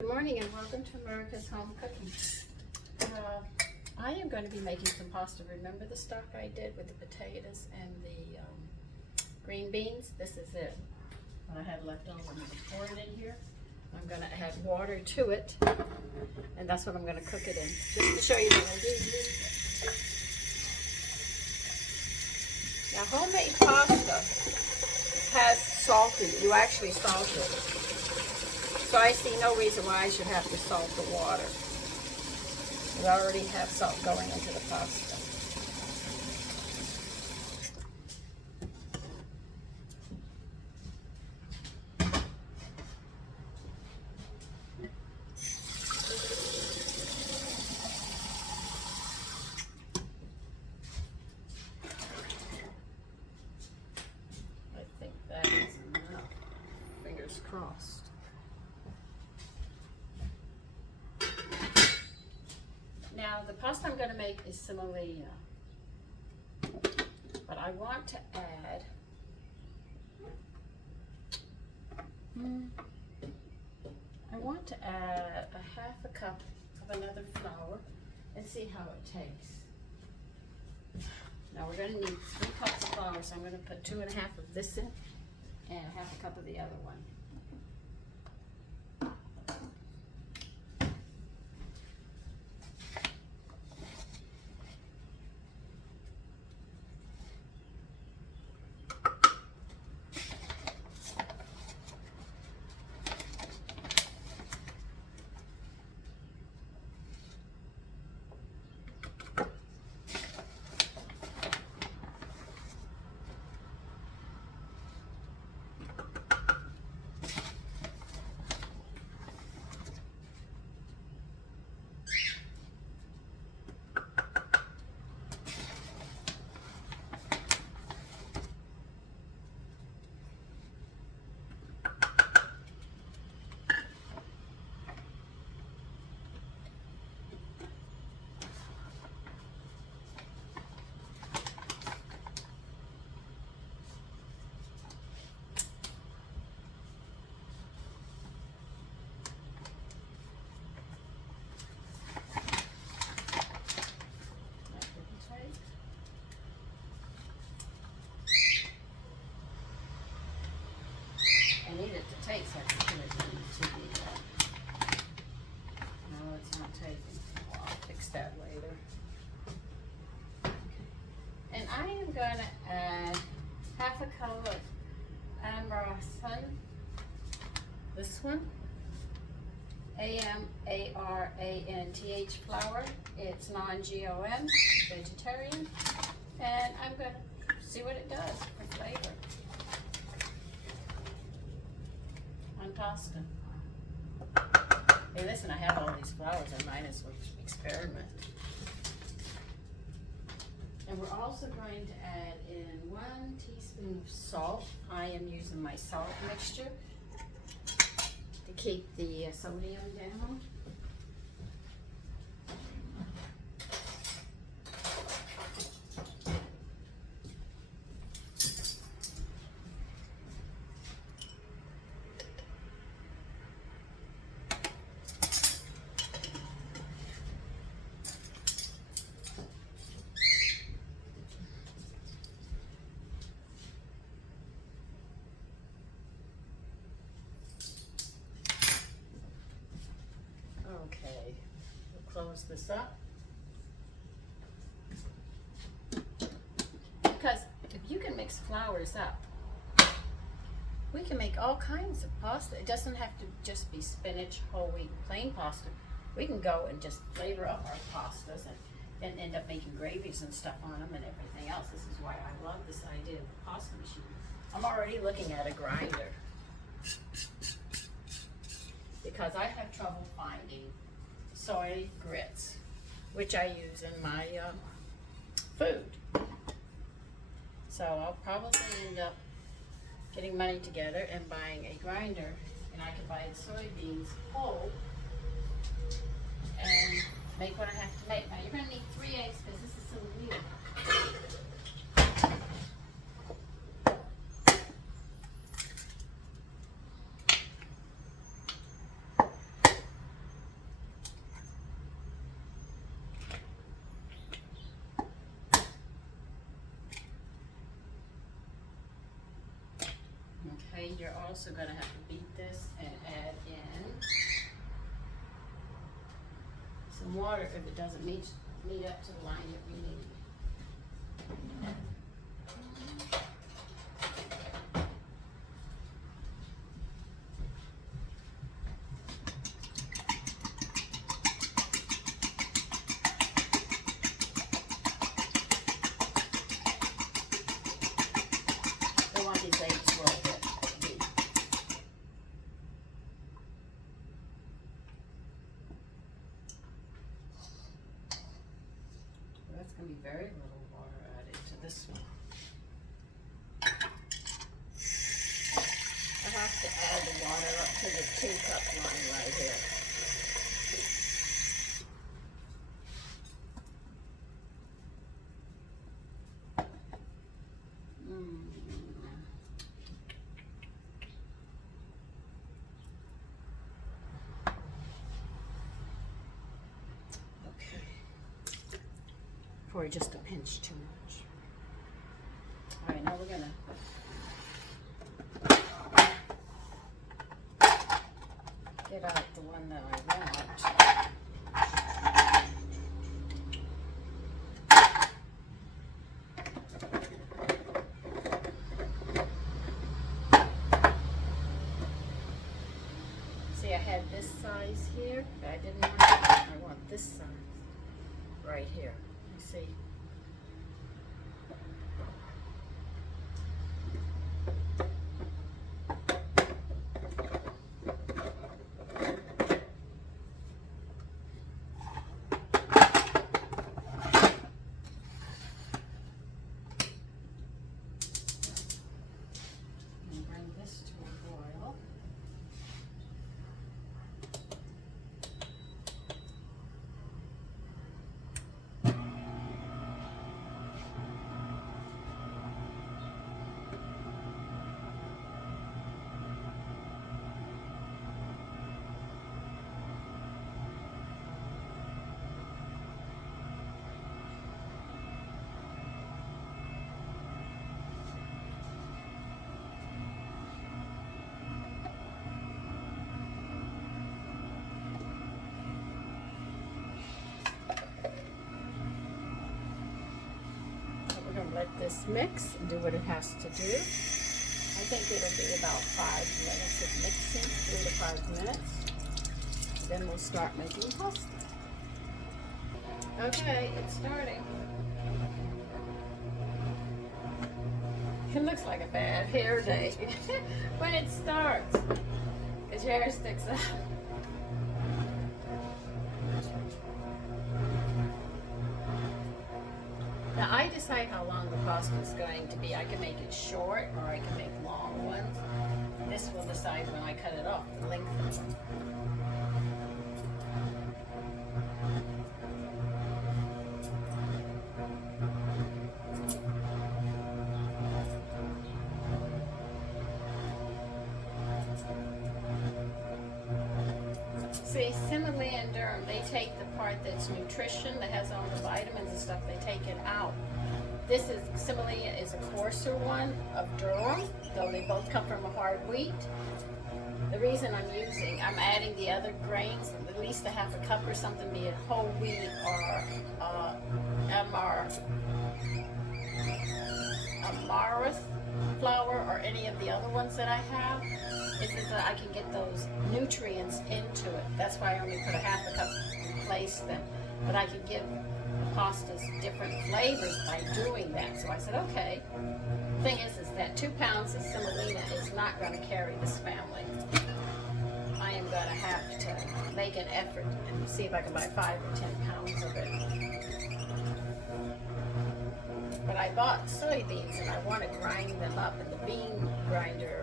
Good morning and welcome to America's Home Cooking. I am going to be making some pasta. Remember the stock I did with the potatoes and the green beans? This is it. What I had left over, I'm going to pour it in here. I'm going to add water to it, and that's what I'm going to cook it in. Just to show you what I do. Now, homemade pasta has salt in it. You actually salt it. So I see no reason why I should have to salt the water. We already have salt going into the pasta. I think that is enough. Fingers crossed. Now, the pasta I'm going to make is semolina, but I want to add a half a cup of another flour and see how it tastes. Now, we're going to need 3 cups of flour, so I'm going to put 2½ of this in and half a cup of the other one. I need it to taste like it to be no, it's not tasting. Well, I'll fix that later. And I am going to add half a cup of Amaranth. This one. Amaranth flour. It's non-GOM, vegetarian. And I'm going to see what it does for flavor. On pasta. Hey, listen, I have all these flours. I might as well experiment. And we're also going to add in 1 teaspoon of salt. I am using my salt mixture to keep the sodium down. Okay, we'll close this up. Because if you can mix flours up, we can make all kinds of pasta. It doesn't have to just be spinach, whole wheat, plain pasta. We can go and just flavor up our pastas and end up making gravies and stuff on them and everything else. This is why I love this idea of a pasta machine. I'm already looking at a grinder, because I have trouble finding soy grits, which I use in my food. So I'll probably end up getting money together and buying a grinder, and I can buy the soybeans whole and make what I have to make. Now you're going to need 3 eggs because this is so weird. also going to have to beat this and add in some water if it doesn't meet up to the line that we need. I want these eggs a little bit deep. That's going to be very little water added to this one. I have to add the water up to the 2-cup line right here. Or just a pinch too much. All right, now we're gonna get out the one that I want. See, I had this size here, but I didn't want it. I want this size right here. See. And bring this to a boil. Let this mix and do what it has to do. I think it'll be about 5 minutes of mixing, 3 to 5 minutes. Then we'll start making pasta. Okay, it's starting. It looks like a bad hair day when it starts, because your hair sticks out. Now I decide how long the pasta is going to be. I can make it short or I can make long ones. This will decide when I cut it off, the length of it. See, Semolina and Durham, they take the part that's nutrition, that has all the vitamins and stuff, they take it out. This is, Semolina is a coarser one of Durham, though they both come from a hard wheat. The reason I'm adding the other grains, at least a half a cup or something, be it whole wheat or Amaranth flour or any of the other ones that I have, is that I can get those nutrients into it. That's why I only put a half a cup and replace them. But I can give the pastas different flavors by doing that. So I said, okay. Thing is that 2 pounds of semolina is not going to carry this family. I am going to have to make an effort and see if I can buy 5 or 10 pounds of it. But I bought soybeans and I want to grind them up, and the bean grinder,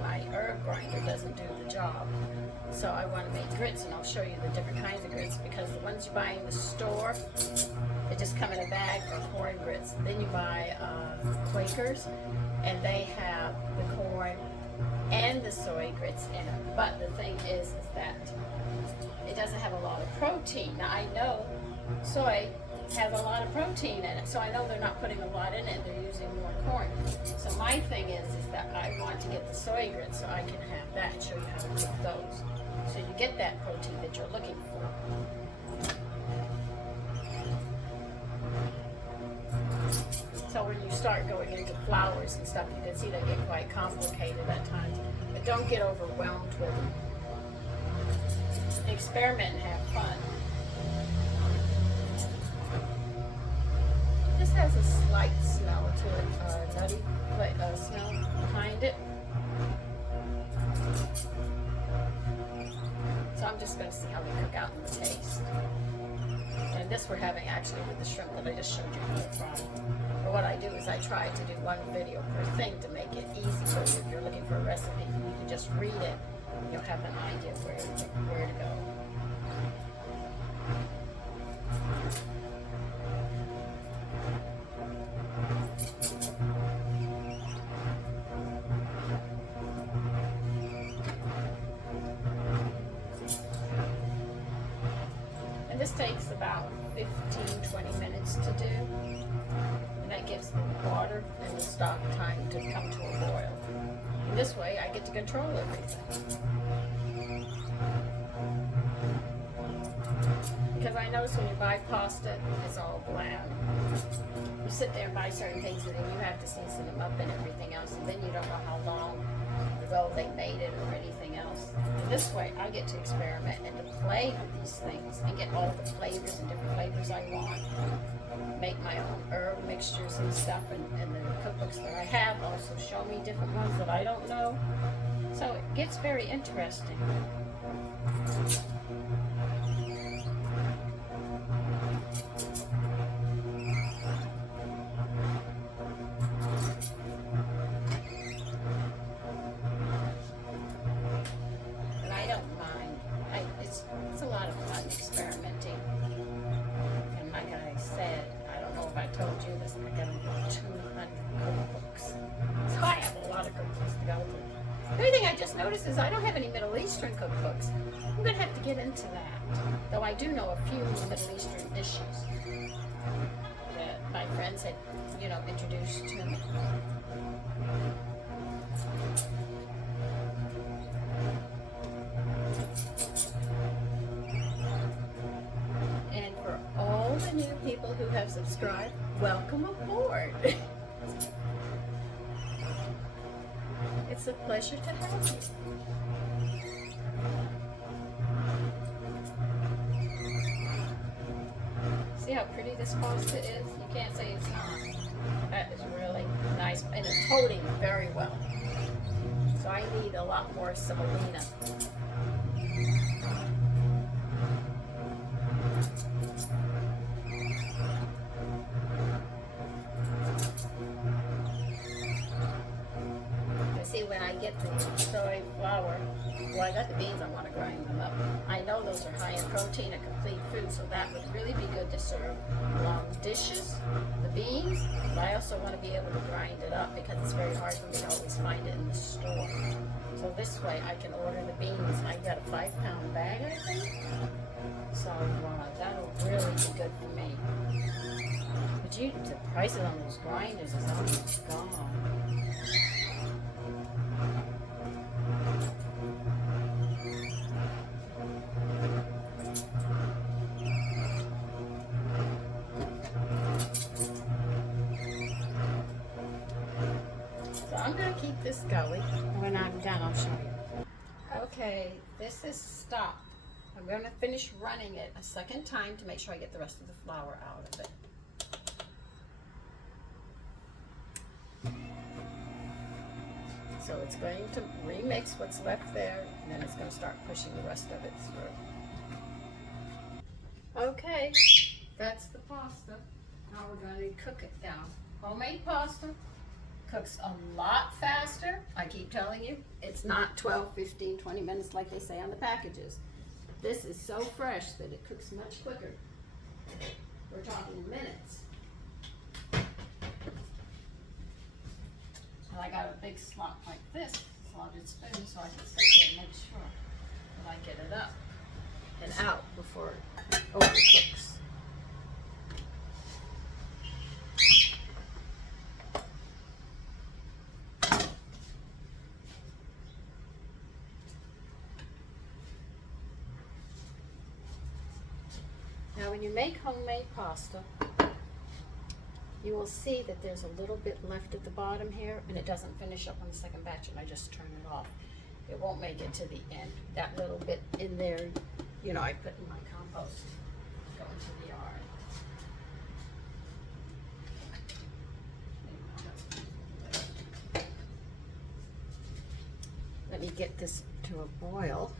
my herb grinder doesn't do the job. So I want to make grits, and I'll show you the different kinds of grits, because the ones you buy in the store, they just come in a bag for corn grits. Then you buy Quakers, and they have the corn and the soy grits in them. But the thing is that it doesn't have a lot of protein. Now I know soy has a lot of protein in it. So I know they're not putting a lot in it, they're using more corn. So my thing is that I want to get the soy grits so I can have that and show you how to cook those. So you get that protein that you're looking for. So when you start going into flours and stuff, you can see they get quite complicated at times. But don't get overwhelmed with them. Experiment and have fun. This has a slight smell to it, nutty smell behind it. So I'm just going to see how they cook out in the taste. And this we're having actually with the shrimp that I just showed you how to fry. But what I do is I try to do one video per thing to make it easy for you. If you're looking for a recipe, you can just read it. You'll have an idea where to go. This takes about 15-20 minutes to do, and that gives the water and the stock time to come to a boil. And this way I get to control everything. Because I notice when you buy pasta, it's all bland. You sit there and buy certain things and then you have to season them up and everything else, and then you don't know how long ago they made it or anything else. And this way I get to experiment and to play with these things and get all the flavors and different flavors I want. Make my own herb mixtures and stuff, and the cookbooks that I have also show me different ones that I don't know. So it gets very interesting. It's a lot of fun experimenting. And like I said, I don't know if I told you this, I got over 200 cookbooks. So I have a lot of cookbooks to go through. The only thing I just noticed is I don't have any Middle Eastern cookbooks. I'm going to have to get into that. Though I do know a few Middle Eastern dishes that my friends had, introduced to me. The new people who have subscribed, welcome aboard. It's a pleasure to have you. See how pretty this pasta is? You can't say it's not. That is really nice, and it's holding very well. So I need a lot more semolina. See, when I get the soy flour, well, I got the beans, I want to grind them up. I know those are high in protein and complete food, so that would really be good to serve long dishes, the beans, but I also want to be able to grind it up because it's very hard for me to always find it in the store. So this way I can order the beans. I got a 5-pound bag, I think. So that'll really be good for me. But the prices on those grinders is almost gone. I'm going to keep this going. When I'm done, I'll show you. Okay, this is stopped. I'm going to finish running it a second time to make sure I get the rest of the flour out of it. So it's going to remix what's left there, and then it's going to start pushing the rest of it through. Okay, that's the pasta. Now we're going to cook it down. Homemade pasta cooks a lot faster. I keep telling you, it's not 12, 15, 20 minutes like they say on the packages. This is so fresh that it cooks much quicker. We're talking minutes. And I got a big slot like this, slotted spoon, so I can sit there and make sure that I get it up and out before it overcooks. Now when you make homemade pasta, you will see that there's a little bit left at the bottom here, and it doesn't finish up on the second batch, and I just turn it off. It won't make it to the end. That little bit in there, you know, I put in my compost, go into the yard. Let me get this to a boil.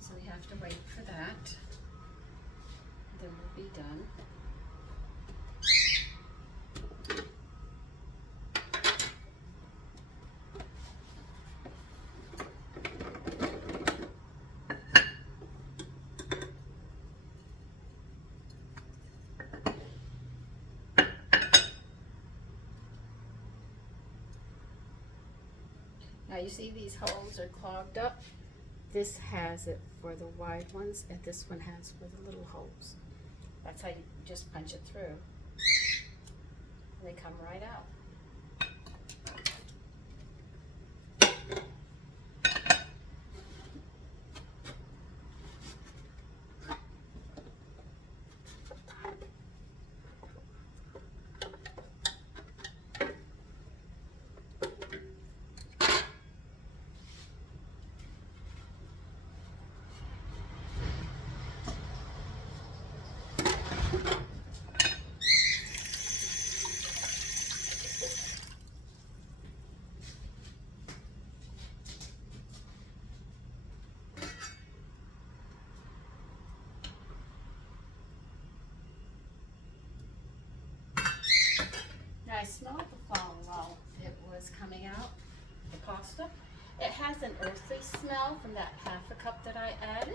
So we have to wait for that. Then we'll be done. Now you see these holes are clogged up. This has it for the wide ones, and this one has for the little holes. That's how you just punch it through. They come right out. I smelled the flour while it was coming out, the pasta. It has an earthy smell from that half a cup that I added.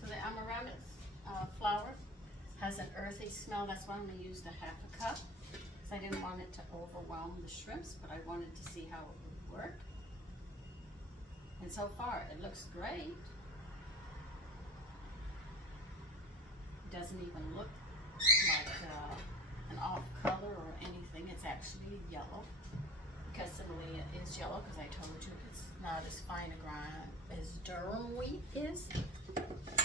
So the amaranth flour has an earthy smell. That's why I'm going to use the half a cup. I didn't want it to overwhelm the shrimps, but I wanted to see how it would work. And so far, it looks great. It doesn't even look like an off color or anything. It's actually yellow, because Semolina is yellow, because I told you it's not as fine a grind as durum wheat is.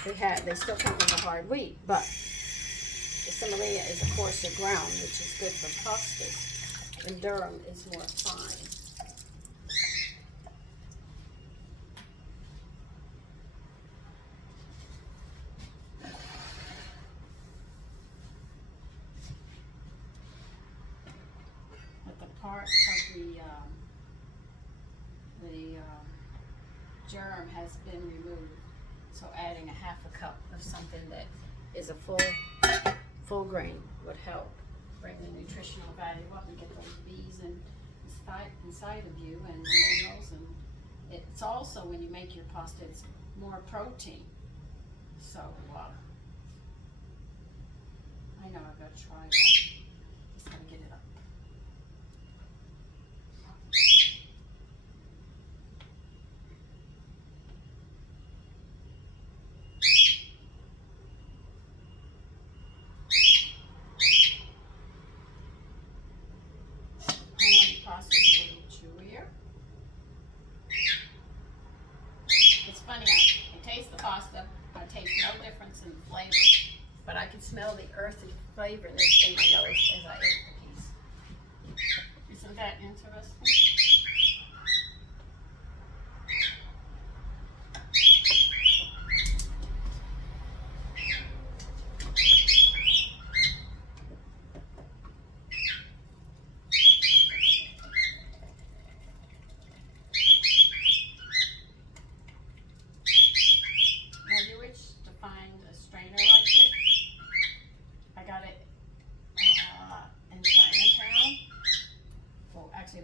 They still come from the hard wheat, but the Semolina is a coarser ground, which is good for pastas, and durum is more fine. But the part of the germ has been removed, so adding a half a cup of something that is a full grain would help bring the nutritional value up and get those bees inside of you and the minerals. And it's also, when you make your pasta, it's more protein. So I know I've got to try one. Just gotta get it up. Pasta is a little chewier. It's funny, I taste the pasta, I taste no difference in flavor, but I can smell the earthy flavor that's in my nose as I ate the piece. Isn't that interesting?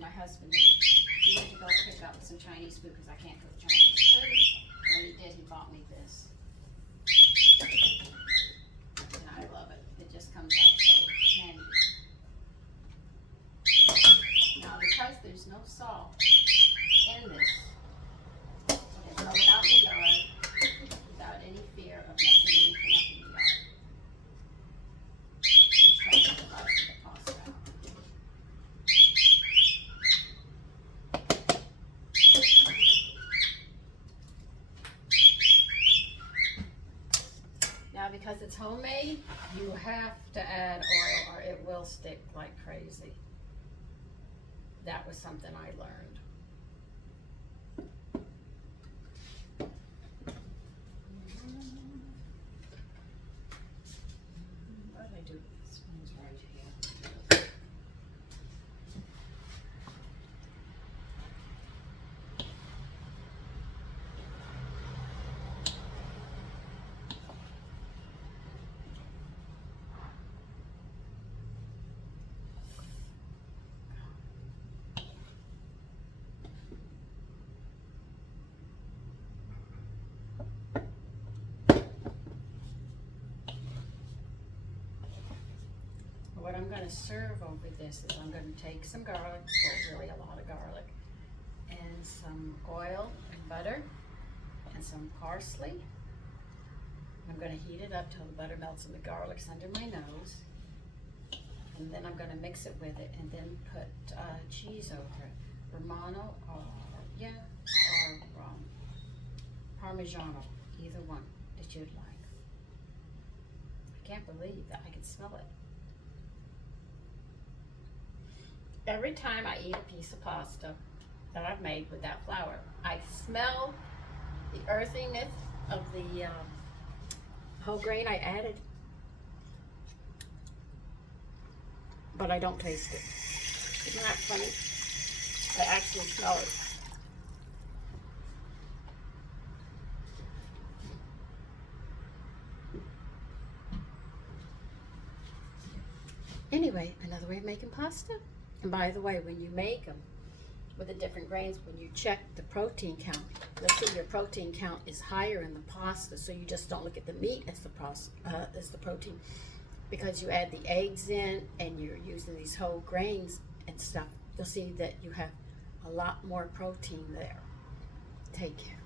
My husband because it's homemade, you have to add oil or it will stick like crazy. That was something I learned. What did I do? This one's right here. What I'm going to serve over this is I'm going to take some garlic, well, really a lot of garlic, and some oil and butter, and some parsley. I'm going to heat it up till the butter melts and the garlic's under my nose. And then I'm going to mix it with it and then put cheese over it. Romano or Parmigiano, either one that you'd like. I can't believe that I can smell it. Every time I eat a piece of pasta that I've made with that flour, I smell the earthiness of the whole grain I added, but I don't taste it. Isn't that funny? I actually smell it. Anyway, another way of making pasta. And by the way, when you make them with the different grains, when you check the protein count, you'll see your protein count is higher in the pasta. So you just don't look at the meat as the protein, because you add the eggs in and you're using these whole grains and stuff. You'll see that you have a lot more protein there. Take care.